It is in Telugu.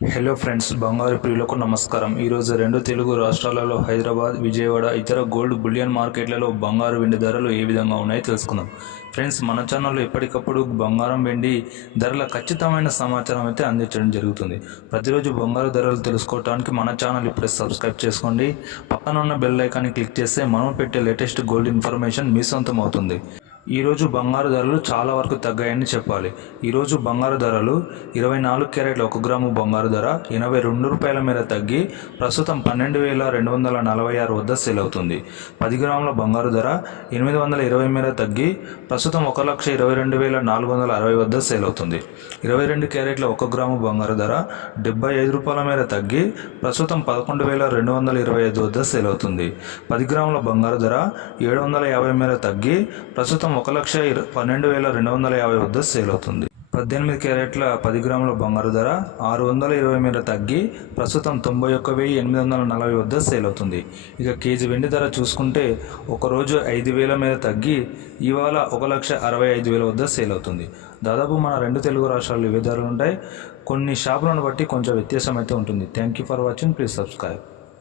హలో ఫ్రెండ్స్, బంగారు ప్రియులకు నమస్కారం. ఈరోజు రెండు తెలుగు రాష్ట్రాలలో హైదరాబాద్, విజయవాడ ఇతర గోల్డ్ బులియన్ మార్కెట్లలో బంగారు వెండి ధరలు ఏ విధంగా ఉన్నాయో తెలుసుకుందాం. ఫ్రెండ్స్, మన ఛానల్లో ఎప్పటికప్పుడు బంగారం వెండి ధరల ఖచ్చితమైన సమాచారం అయితే అందించడం జరుగుతుంది. ప్రతిరోజు బంగారు ధరలు తెలుసుకోవడానికి మన ఛానల్ ఇప్పుడే సబ్స్క్రైబ్ చేసుకోండి. పక్కన ఉన్న బెల్ ఐకాన్ని క్లిక్ చేస్తే మనం పెట్టే లేటెస్ట్ గోల్డ్ ఇన్ఫర్మేషన్ మీ సొంతం అవుతుంది. ఈరోజు బంగారు ధరలు చాలా వరకు తగ్గాయని చెప్పాలి. ఈరోజు బంగారు ధరలు 24 క్యారెట్ల 1 గ్రాము బంగారు ధర 82 రూపాయల మేర తగ్గి ప్రస్తుతం 12,246 వద్ద సేల్ అవుతుంది. 10 గ్రాముల బంగారు ధర 820 మేర తగ్గి ప్రస్తుతం 1,22,460 వద్ద సేల్ అవుతుంది. 22 క్యారెట్ల 1 గ్రాము బంగారు ధర 75 రూపాయల మేర తగ్గి ప్రస్తుతం 11,225 వద్ద సేల్ అవుతుంది. 10 గ్రాముల బంగారు ధర 750 మేర తగ్గి ప్రస్తుతం 1,12,250 వద్ద సేల్ అవుతుంది. 18 క్యారెట్ల 10 గ్రాముల బంగారు ధర 620 మేర తగ్గి ప్రస్తుతం 91,840 వద్ద సేల్ అవుతుంది. ఇక కేజీ వెండి ధర చూసుకుంటే ఒకరోజు 5,000 మేర తగ్గి ఇవాళ 1,65,000 వద్ద సేల్ అవుతుంది. దాదాపు మన రెండు తెలుగు రాష్ట్రాల్లో ఇవే ధరలు ఉంటాయి. కొన్ని షాపులను బట్టి కొంచెం వ్యత్యాసం అయితే ఉంటుంది. Thank you for watching. Please subscribe.